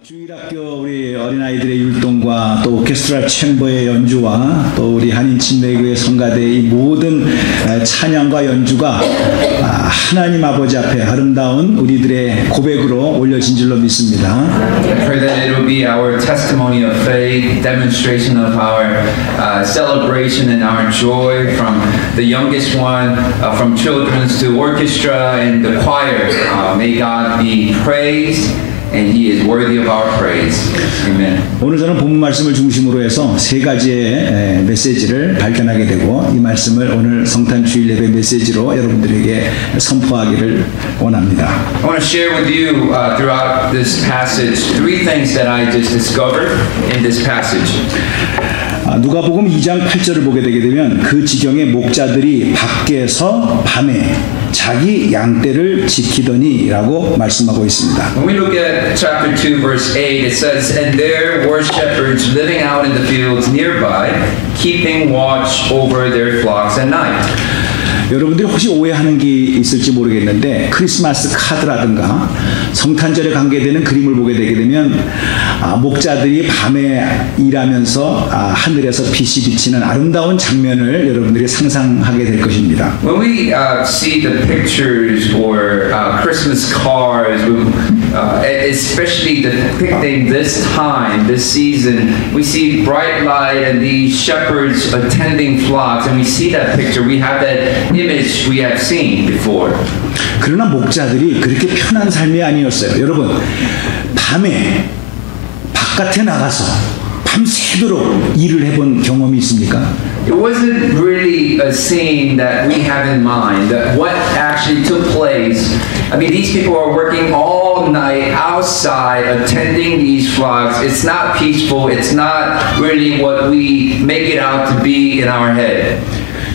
주일학교 우리 어린아이들의 율동과 또 오케스트라 챔버의 연주와 또 우리 한인침례교회 성가대의 이 모든 찬양과 연주가 하나님 아버지 앞에 아름다운 우리들의 고백으로 올려진 줄로 믿습니다. I pray that it will be our testimony of faith, demonstration of our celebration and our joy from the youngest one, from children's to orchestra and the choir. May God be praised. And He is worthy of our praise. Amen. 오늘 저는 본문 말씀을 중심으로 해서 세 가지의 메시지를 발견하게 되고 이 말씀을 오늘 성탄 주일 예배 메시지로 여러분들에게 선포하기를 원합니다. I want to share with you throughout this passage three things that I just discovered in this passage. 누가복음 2장 8절을 보게 되게 되면 그 지경의 목자들이 밖에서 밤에 자기 양떼를 지키더니라고 말씀하고 있습니다. When we look at chapter 2 verse 8 it says and there were shepherds living out in the fields nearby keeping watch over their flocks at night. 여러분들이 혹시 오해하는 게 있을지 모르겠는데 크리스마스 카드라든가 성탄절에 관계되는 그림을 보게 되게 되면 목자들이 밤에 일하면서 하늘에서 빛이 비치는 아름다운 장면을 여러분들이 상상하게 될 것입니다. When we see the pictures or Christmas cards, especially depicting this time, this season, we see bright light and these shepherds attending flocks, and we see that picture. We have that image we have seen before. 그러나 목자들이 그렇게 편한 삶이 아니었어요. 여러분, 밤에 바깥에 나가서 밤새도록 일을 해본 경험이 있습니까? It wasn't really a scene that we have in mind, that what actually took place. I mean, these people are working all night outside, attending these flocks. It's not peaceful. It's not really what we make it out to be in our head.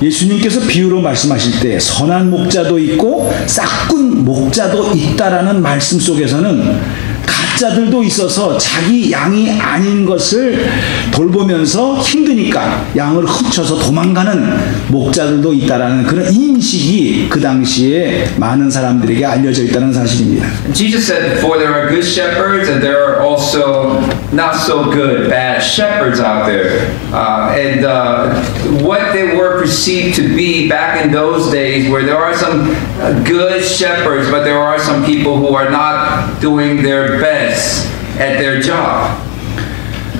예수님께서 비유로 말씀하실 때 선한 목자도 있고 싹군 목자도 있다라는 말씀 속에서는 가짜들도 있어서 자기 양이 아닌 것을 돌보면서 힘드니까 양을 훔쳐서 도망가는 목자들도 있다라는 그런 인식이 그 당시에 많은 사람들에게 알려져 있다는 사실입니다. Jesus said before there are good shepherds and there are also not so good, bad shepherds out there. And what they were perceived to be back in those days where there are some good shepherds, but there are some people who are not doing their best at their job.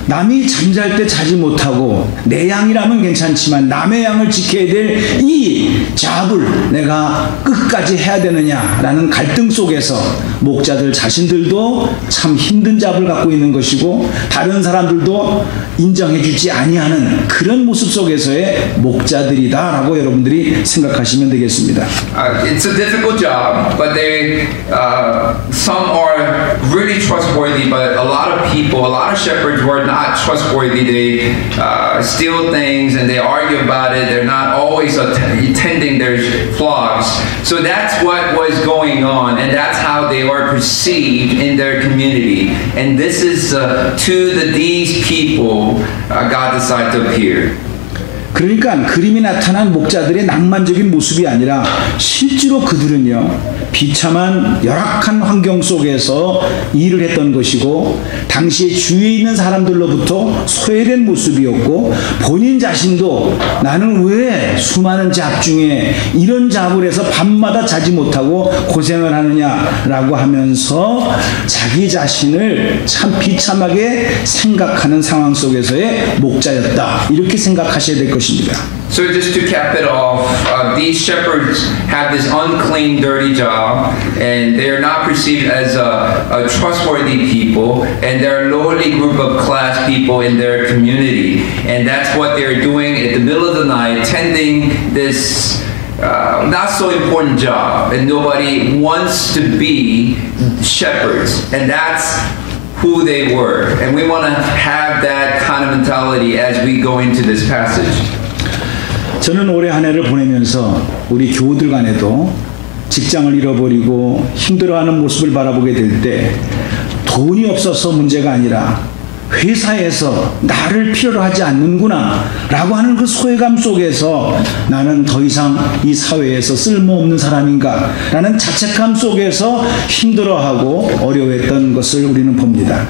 남이 잠잘 때 자지 못하고 내 양이라면 괜찮지만 남의 양을 지켜야 될 이 잡을 내가 끝까지 해야 되느냐라는 갈등 속에서 목자들 자신들도 참 힘든 잡을 갖고 있는 것이고 다른 사람들도 인정해주지 아니하는 그런 모습 속에서의 목자들이다라고 여러분들이 생각하시면 되겠습니다. It's a difficult job, but some are really trustworthy, but a lot of people, a lot of shepherds were not trustworthy. They steal things and they argue about it. They're not always attending their flocks. So that's what was going on, and that's how they were perceived in their community. And this is these people God decided to appear. 그러니까 그림이 나타난 목자들의 낭만적인 모습이 아니라 실제로 그들은요 비참한 열악한 환경 속에서 일을 했던 것이고 당시에 주위에 있는 사람들로부터 소외된 모습이었고 본인 자신도 나는 왜 수많은 잡 중에 이런 잡을 해서 밤마다 자지 못하고 고생을 하느냐라고 하면서 자기 자신을 참 비참하게 생각하는 상황 속에서의 목자였다 이렇게 생각하셔야 될 것입니다. So just to cap it off, these shepherds have this unclean, dirty job, and they are not perceived as a trustworthy people, and they're a lowly group of class people in their community, and that's what they're doing at the middle of the night, tending this not so important job, and nobody wants to be shepherds, and that's who they were, and we want to have that kind of mentality as we go into this passage. 저는 올해 한 해를 보내면서 우리 교우들 간에도 직장을 잃어버리고 힘들어하는 모습을 바라보게 될 때 돈이 없어서 문제가 아니라 회사에서 나를 필요로 하지 않는구나 라고 하는 그 소외감 속에서 나는 더 이상 이 사회에서 쓸모없는 사람인가 라는 자책감 속에서 힘들어하고 어려워했던 것을 우리는 봅니다.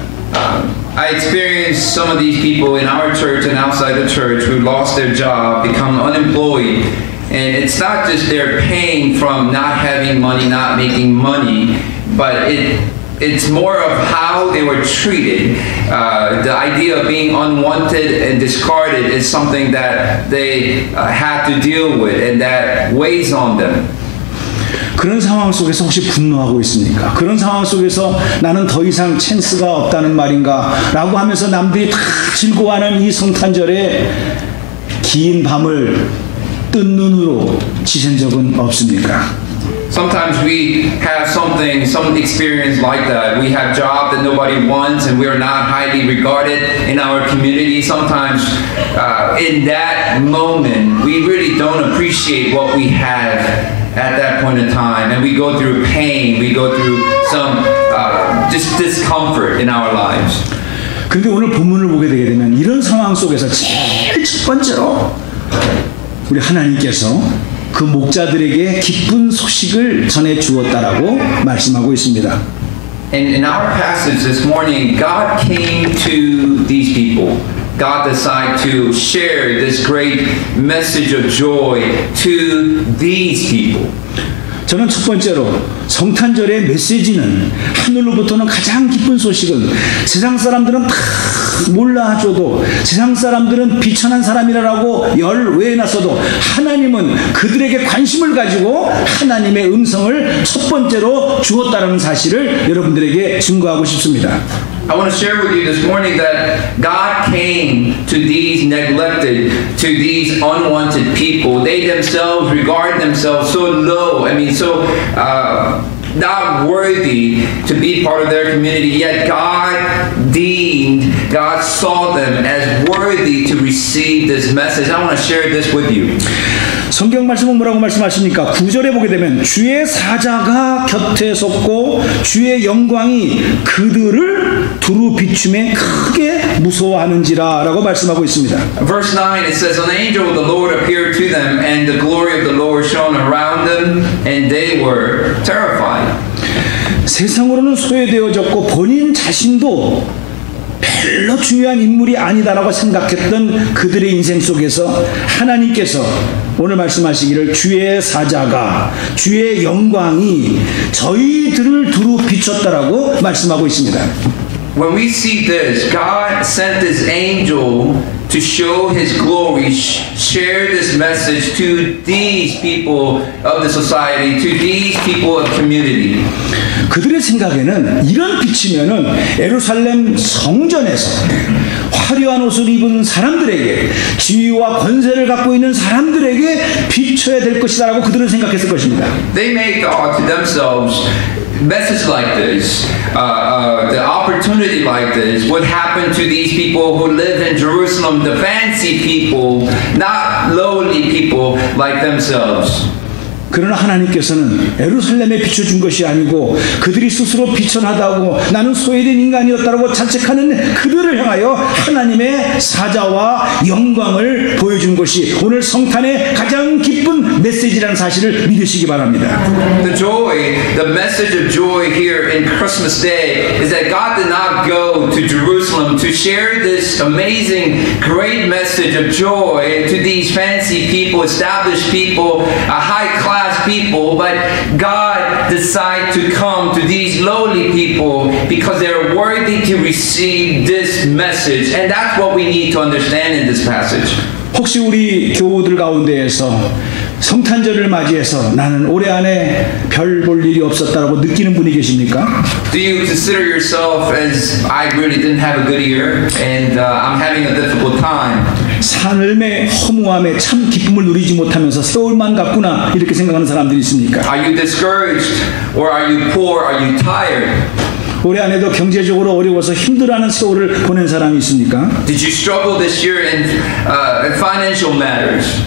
I experienced some of these people in our church and outside the church who lost their job, become unemployed, and it's not just they're paying from not having money, not making money, but it's more of how they were treated. The idea of being unwanted and discarded is something that they had to deal with, and that weighs on them. 그런 상황 속에서 혹시 분노하고 있습니까? 그런 상황 속에서 나는 더 이상 찬스가 없다는 말인가? 라고 하면서 남들이 다 즐거워하는 이 성탄절에 긴 밤을 뜬 눈으로 지샌 적은 없습니까? Sometimes we have some experience like that. We have job that nobody wants and we are not highly regarded in our community. Sometimes in that moment, we really don't appreciate what we have at that point in time. And we go through pain, we go through some just discomfort in our lives. 그런데 오늘 본문을 보게 되게 되면 이런 상황 속에서 제일 첫 번째로 우리 하나님께서 그 목자들에게 기쁜 소식을 전해 주었다라고 말씀하고 있습니다. And in our passage this morning, God came to these people. God decided to share this great message of joy to these people. 저는 첫 번째로 성탄절의 메시지는 하늘로부터는 가장 기쁜 소식은 세상 사람들은 다 몰라줘도 세상 사람들은 비천한 사람이라고 열외해놨어도 하나님은 그들에게 관심을 가지고 하나님의 음성을 첫 번째로 주었다는 사실을 여러분들에게 증거하고 싶습니다. I want to share with you this morning that God came to these neglected, to these unwanted people. They themselves regard themselves so low, so not worthy to be part of their community, yet God saw them as worthy to receive this message. I want to share this with you. 성경 말씀은 뭐라고 말씀하십니까? 9절에 보게 되면 주의 사자가 곁에 섰고 주의 영광이 그들을 두루 비춤에 크게 무서워하는지라 라고 말씀하고 있습니다. Verse 9 it says, An angel of the Lord appeared to them and the glory of the Lord shone around them and they were terrified. 세상으로는 소외되어졌고 본인 자신도 별로 중요한 인물이 아니다라고 생각했던 그들의 인생 속에서 하나님께서 오늘 말씀하시기를 주의 사자가 주의 영광이 저희들을 두루 비췄다라고 말씀하고 있습니다. When we see this, God sent His angel to show His glory, share this message to these people of the society, to these people of community. 그들의 생각에는 이런 빛이면은 예루살렘 성전에서 화려한 옷을 입은 사람들에게 지위와 권세를 갖고 있는 사람들에게 비춰야 될 것이다라고 그들은 생각했을 것입니다. They may thought to themselves, message like this, the opportunity like this would happen to these people who live in Jerusalem, the fancy people, not lowly people like themselves. 그러나 하나님께서는 예루살렘에 비춰준 것이 아니고 그들이 스스로 비천하다고 나는 소외된 인간이었다고 자책하는 그들을 향하여 하나님의 사자와 영광을 보여준 것이 오늘 성탄의 가장 기쁜 메시지라는 사실을 믿으시기 바랍니다. The joy, the message of joy here in Christmas Day is that God did not go to Jerusalem to share this amazing, great message of joy to these fancy people, established people, high-class people, but God decided to come to these lowly people because they're worthy to receive this message. And that's what we need to understand in this passage. 혹시 우리 교우들 가운데에서 성탄절을 맞이해서 나는 올해 안에 별 볼 일이 없었다라고 느끼는 분이 계십니까? Do you consider yourself as I really didn't have a good year and I'm having a difficult time? 삶의 허무함에 참 기쁨을 누리지 못하면서 세월만 갔구나 이렇게 생각하는 사람들이 있습니까? Are you discouraged or are you poor? Are you tired? 올해 안에도 경제적으로 어려워서 힘들어하는 세월을 보낸 사람이 있습니까? Did you struggle this year in financial matters?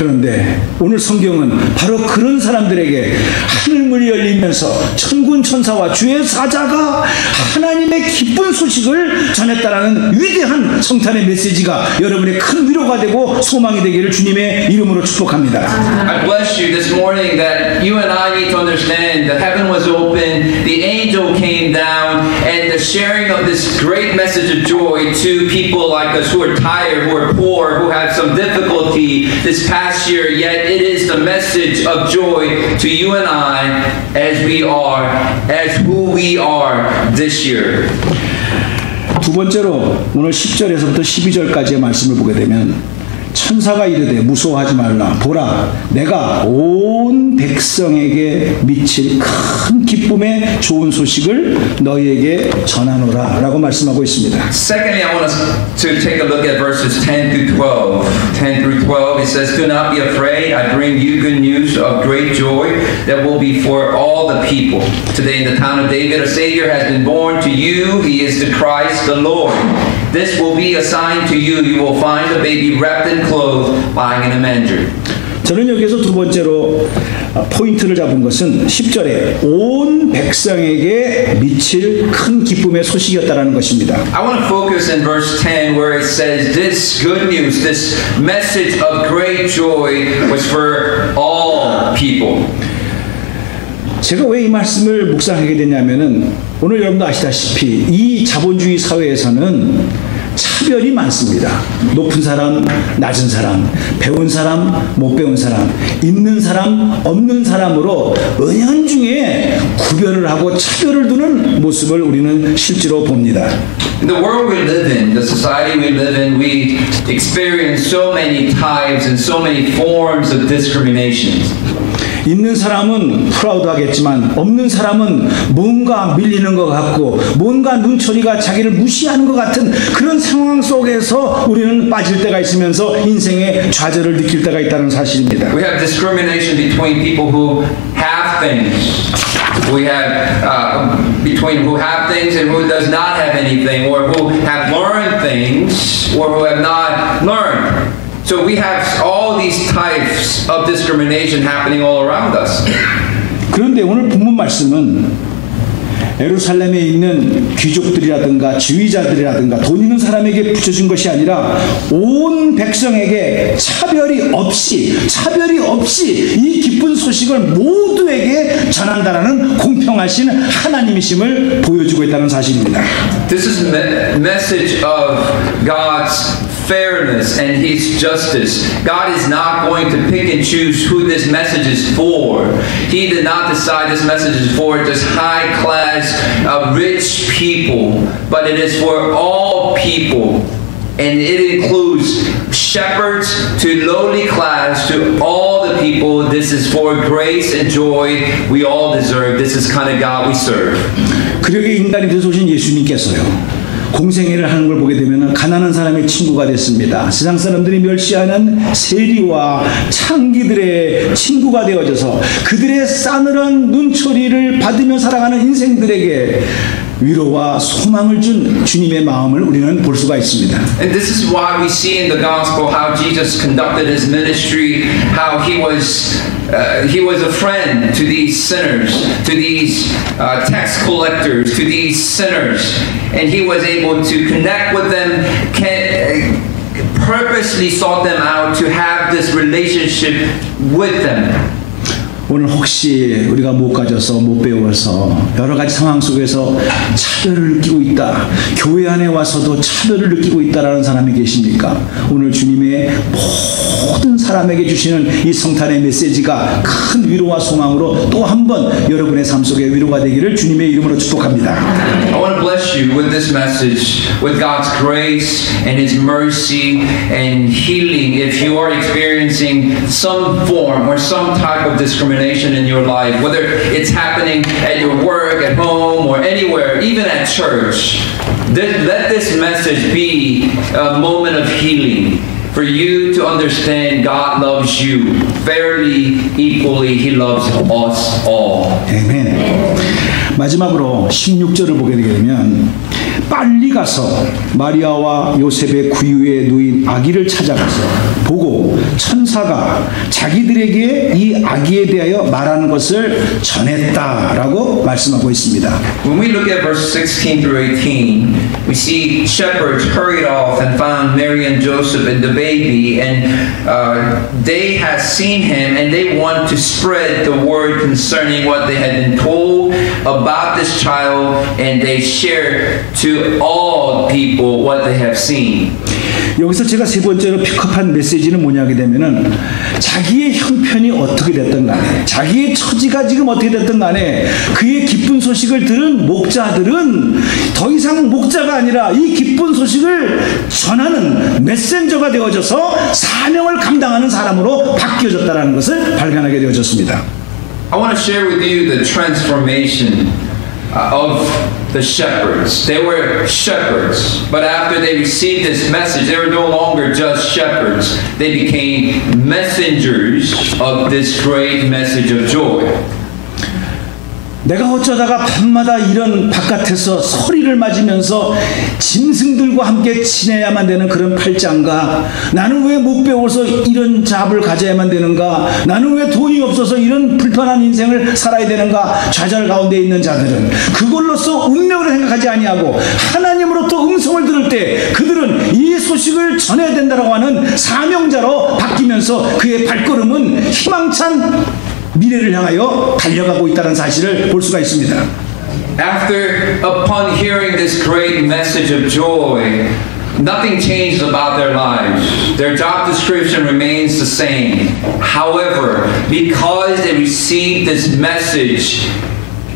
그런데 오늘 성경은 바로 그런 사람들에게 하늘문이 열리면서 천군 천사와 주의 사자가 하나님의 기쁜 소식을 전했다라는 위대한 성탄의 메시지가 여러분의 큰 위로가 되고 소망이 되기를 주님의 이름으로 축복합니다. I bless you this morning that you and I need to understand that heaven was open, the angel came down, and the sharing of this great message of joy to people like us who are tired, who are poor, who have some difficulty this past year, yet it is the message of joy to you and I as we are, as who we are this year. 두 번째로 오늘 10절에서부터 12절까지의 말씀을 보게 되면 천사가 이르되 무서워하지 말라. 보라, 내가 온 백성에게 미칠 큰 기쁨의 좋은 소식을 너희에게 전하노라 라고 말씀하고 있습니다. Secondly, I want us to take a look at verses 10 through 12. 10 through 12, it says, Do not be afraid. I bring you good news of great joy that will be for all the people. Today in the town of David, a Savior has been born to you. He is the Christ, the Lord. This will be a sign to you. You will find a baby wrapped in clothes lying in a manger. 저는 여기서 두 번째로 포인트를 잡은 것은 10절에 온 백성에게 미칠 큰 기쁨의 소식이었다라는 것입니다. I want to focus in verse 10 where it says this good news, this message of great joy was for all people. 제가 왜 이 말씀을 묵상하게 됐냐면은 오늘 여러분도 아시다시피 이 자본주의 사회에서는 차별이 많습니다. 높은 사람, 낮은 사람, 배운 사람, 못 배운 사람, 있는 사람, 없는 사람으로 은연중에 구별을 하고 차별을 두는 모습을 우리는 실제로 봅니다. In the world we live in, the society we live in, we experience so many types and so many forms of discrimination. 있는 사람은 프라우드하겠지만 없는 사람은 뭔가 밀리는 것 같고 뭔가 눈초리가 자기를 무시하는 것 같은 그런 상황 속에서 우리는 빠질 때가 있으면서 인생의 좌절을 느낄 때가 있다는 사실입니다. We have discrimination between people who have things. We have between who have things and who does not have anything, or who have learned things or who have not learned. So we have all these types of discrimination happening all around us. 그런데 오늘 본문 말씀은 예루살렘에 있는 귀족들이라든가 지휘자들이라든가 돈 있는 사람에게 붙여진 것이 아니라 온 백성에게 차별이 없이 이 기쁜 소식을 모두에게 전한다라는 공평하신 하나님이심을 보여주고 있다는 사실입니다. This is a message of God's fairness and His justice. God is not going to pick and choose who this message is for. He did not decide this message is for just high-class, rich people, but it is for all people. And it includes shepherds to lowly class, to all the people. This is for grace and joy we all deserve. This is the kind of God we serve. 그러게 인간이 되서 오신 예수님께서요. 공생애를 하는 걸 보게 되면 가난한 사람의 친구가 됐습니다. 세상 사람들이 멸시하는 세리와 창기들의 친구가 되어져서 그들의 싸늘한 눈초리를 받으며 살아가는 인생들에게 위로와 소망을 준 주님의 마음을 우리는 볼 수가 있습니다. And this is why we see in the gospel how Jesus conducted his ministry, how he was a friend to these sinners, to these tax collectors, to these sinners, and he was able to connect with them, purposely sought them out to have this relationship with them. 오늘 혹시 우리가 못 가져서 못 배워서 여러 가지 상황 속에서 차별을 느끼고 있다. 교회 안에 와서도 차별을 느끼고 있다라는 사람이 계십니까? 오늘 주님의 모든 사람에게 주시는 이 성탄의 메시지가 큰 위로와 소망으로 또 한 번 여러분의 삶 속에 위로가 되기를 주님의 이름으로 축복합니다. I want to bless you with this message, with God's grace and His mercy and healing. If you are experiencing some form or some type of discrimination in your life, whether it's happening at your work, at home, or anywhere, even at church, let this message be a moment of healing for you to understand God loves you fairly, equally. He loves us all. 아멘. 마지막으로 16절을 보게 되게 되면 빨리 가서 마리아와 요셉의 구유에 누인 아기를 찾아가서 보고 천사가 자기들에게 이 아기에 대하여 말하는 것을 전했다라고 말씀하고 있습니다. When we look at verse 16 through 18, we see shepherds hurried off and found Mary and Joseph and the baby, and they had seen him, and they want to spread the word concerning what they had been told about this child, and they share to all people what they have seen. 여기서 제가 세 번째로 픽업한 메시지는 뭐냐게 되면은 자기의 형편이 어떻게 됐든 간에 자기의 처지가 지금 어떻게 됐든 간에 그의 기쁜 소식을 들은 목자들은 더 이상 목자가 아니라 이 기쁜 소식을 전하는 메신저가 되어져서 사명을 감당하는 사람으로 바뀌어졌다는 것을 발견하게 되어졌습니다. I want to share with you the transformation of the shepherds. They were shepherds, but after they received this message, they were no longer just shepherds. They became messengers of this great message of joy. 내가 어쩌다가 밤마다 이런 바깥에서 소리를 맞으면서 짐승들과 함께 지내야만 되는 그런 팔짱가, 나는 왜 못 배워서 이런 잡을 가져야만 되는가, 나는 왜 돈이 없어서 이런 불편한 인생을 살아야 되는가, 좌절 가운데 있는 자들은 그걸로서 운명을 생각하지 아니하고 하나님으로부터 음성을 들을 때 그들은 이 소식을 전해야 된다고 하는 사명자로 바뀌면서 그의 발걸음은 희망찬 미래를 향하여 달려가고 있다는 사실을 볼 수가 있습니다. Upon hearing this great message of joy, nothing changed about their lives. Their job description remains the same. However, because they received this message,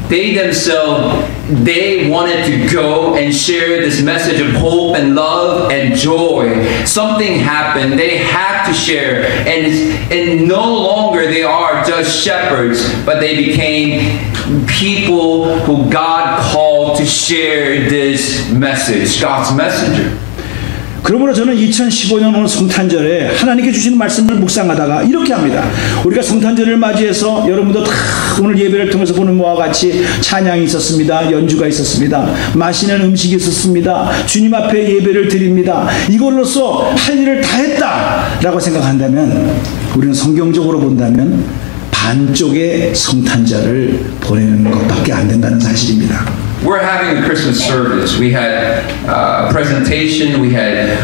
they themselves, they wanted to go and share this message of hope and love and joy. Something happened. They had to share. And no longer they are just shepherds, but they became people who God called to share this message, God's messenger. 그러므로 저는 2015년 오늘 성탄절에 하나님께 주시는 말씀을 묵상하다가 이렇게 합니다. 우리가 성탄절을 맞이해서 여러분도 다 오늘 예배를 통해서 보는 바와 같이 찬양이 있었습니다. 연주가 있었습니다. 맛있는 음식이 있었습니다. 주님 앞에 예배를 드립니다. 이걸로써 할 일을 다 했다라고 생각한다면 우리는 성경적으로 본다면 반쪽의 성탄절을 보내는 것밖에 안 된다는 사실입니다. We're having a Christmas service. We had presentation, we had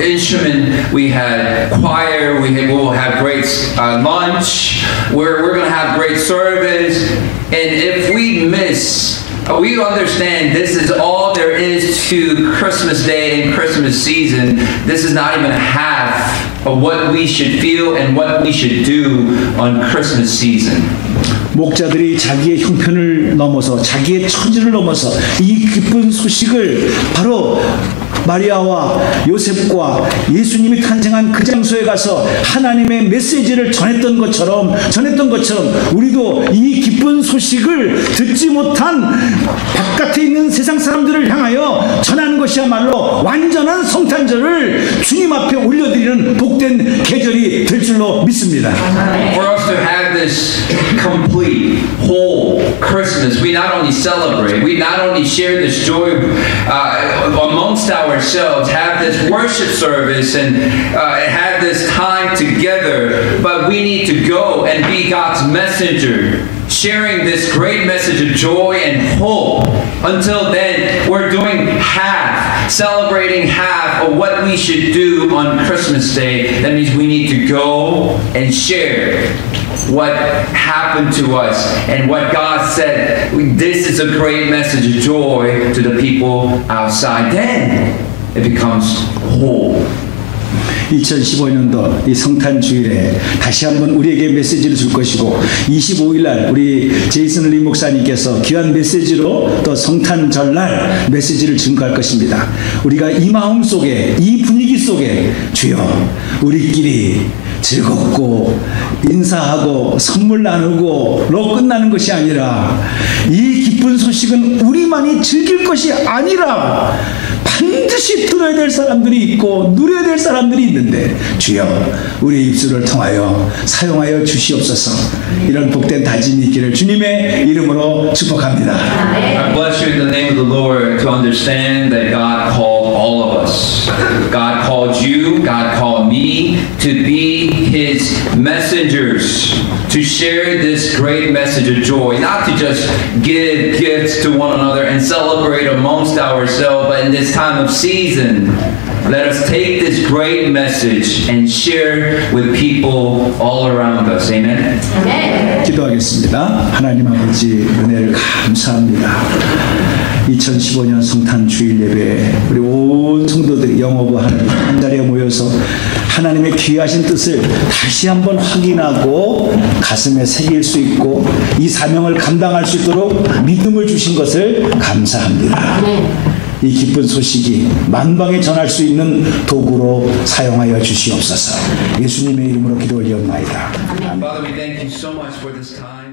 instrument, we had choir, we'll have great lunch. We're going to have great service. And if we miss, we understand this is all there is to Christmas Day and Christmas season. This is not even half of what we should feel and what we should do on Christmas season. 목자들이 자기의 형편을 넘어서 자기의 처지를 넘어서 이 기쁜 소식을 바로 마리아와 요셉과 예수님이 탄생한 그 장소에 가서 하나님의 메시지를 전했던 것처럼 우리도 이 기쁜 소식을 듣지 못한 바깥에 있는 세상 사람들을 향하여 전하는 것이야말로 완전한 성탄절을 주님 앞에 올려드리는 복된 계절이 될 줄로 믿습니다. For us to have this complete, whole Christmas, we not only celebrate, we not only share this joy amongst ourselves, have this worship service and have this time together, but we need to go and be God's messenger, sharing this great message of joy and hope. Until then, we're doing half, celebrating half of what we should do on Christmas Day. That means we need to go and share what happened to us and what God said. This is a great message of joy to the people outside. Then it becomes whole. 2015년도 이 성탄 주일에 다시 한번 우리에게 메시지를 줄 것이고 25일날 우리 제이슨 리 목사님께서 귀한 메시지로 또 성탄절날 메시지를 증거할 것입니다. 우리가 이 마음 속에 이 분위기 속에 주여 우리끼리 즐겁고 인사하고 선물 나누고로 끝나는 것이 아니라 이 기쁜 소식은 우리만이 즐길 것이 아니라 반드시 들어야 될 사람들이 있고 누려야 될 사람들이 있는데 주여 우리의 입술을 통하여 사용하여 주시옵소서. 이런 복된 다짐이 있기를 주님의 이름으로 축복합니다. I bless you in the name of the Lord to understand that God called all of us. God called you, God called me to be His messengers, to share this great message of joy, not to just give gifts to one another and celebrate amongst ourselves, but in this time of season, let us take this great message and share with people all around us. Amen. 기도하겠습니다. 하나님 아버지 은혜를 감사합니다. 2015년 성탄 주일 예배에 우리 온 성도들이 영어부하는 한 자리에 모여서 하나님의 귀하신 뜻을 다시 한번 확인하고 가슴에 새길 수 있고 이 사명을 감당할 수 있도록 믿음을 주신 것을 감사합니다. 이 기쁜 소식이 만방에 전할 수 있는 도구로 사용하여 주시옵소서. 예수님의 이름으로 기도 올리옵나이다. Father, we thank you so much for this time.